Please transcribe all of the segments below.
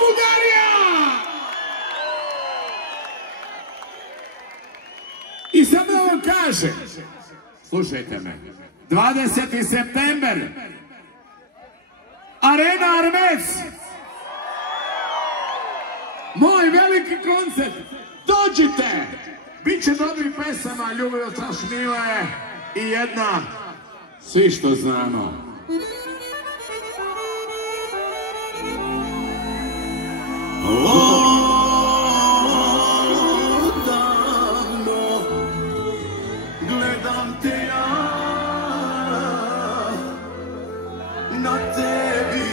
Bugarija! I sad da vam kažem, slušajte me, 20. september, Arena Armec, moj veliki koncert, dođite, bit će dobrih pesama, Ljubio Strašmile i jedna, svi što znamo. Odavno gledam te ja na tebi,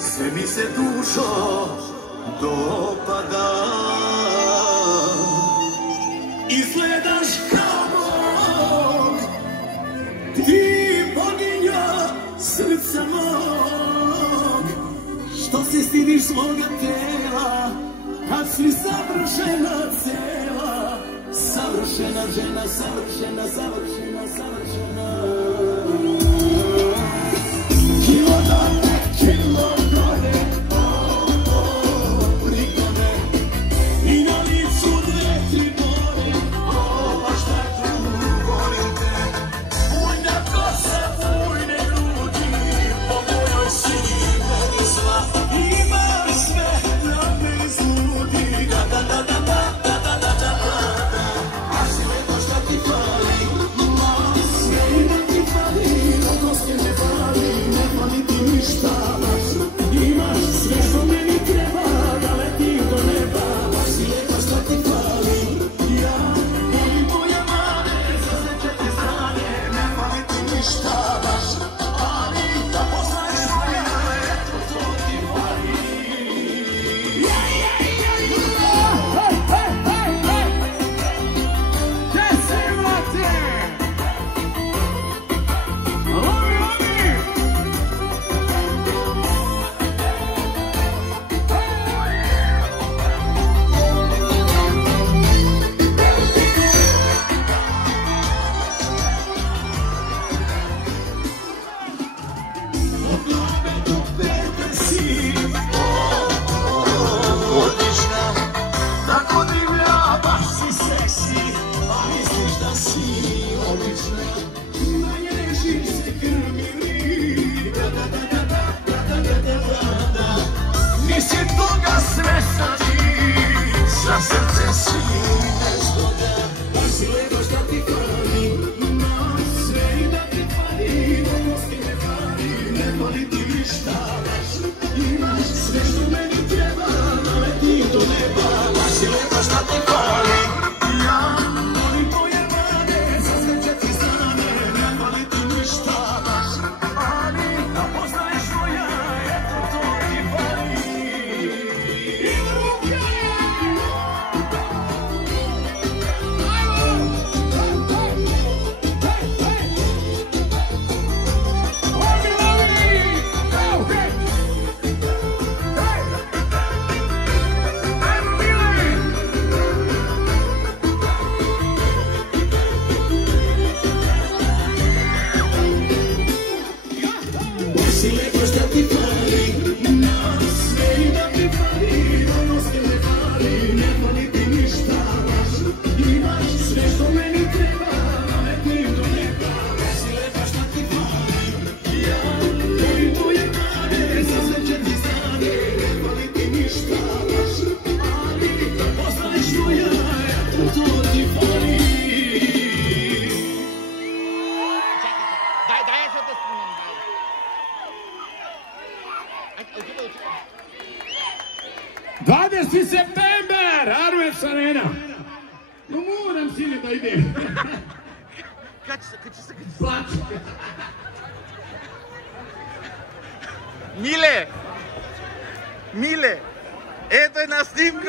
sve mi se dušo dopada. Izgledaš kao Bog, ti boginja srca mog, što se stidiš svoga tela, kad si savršena cela, savršena žena, savršena, savršena, savršena. Kilo dole, kilo gore, prigode, i na licu dve, tri bore, baš tako volim te. Bujna kosa, bujne grudi, po mojoj si meni sva, imaš sve da me izludi, da da da da da da da da da. A si lepo šta ti fali, ma sve i da ti fali, da koske ne fali, ne fali ti ništa, imaš sve što meni treba, da letim do neba. A si lepo šta ti fali, ja volim tvoje mane, za sve četiri strane, ne fali ti ništa baš, ali da poznaješ moja, eto to ti fali. Od glave do pete si odlična, tako divlja, baš si seksi, a misliš da si odlična. Na nježi se krmili, da da da da da da da da da da. Nisi toga svesna ti, za srce si nešto da. Baš si lepo šta ti fali, ma sve i da ti fali, da koske ne fali, ne fali ti ništa baš, imaš sve što meni treba, da letim do neba. Baš si lepo šta ti fali, ja volim tvoje mane, za sve četiri strane, ne fali ti ništa baš, ali da poznaješ moja, eto to ti fali. I ruke! Si lepo šta ti fali, na sve i da ti fali, da koske ne fali, ne fali ti ništa baš, imaš sve što meni treba, da letim do neba. Si lepo šta ti fali, ja volim tvoje mane, za sve četiri strane, ne fali ti ništa baš, ali da poznaješ moja, eto to ti fali. Daj, što te snimam, daj. 20. september, Armec Arena. No moram sine da idem. Kad će se... Plaću. Mile, eto je na snimku.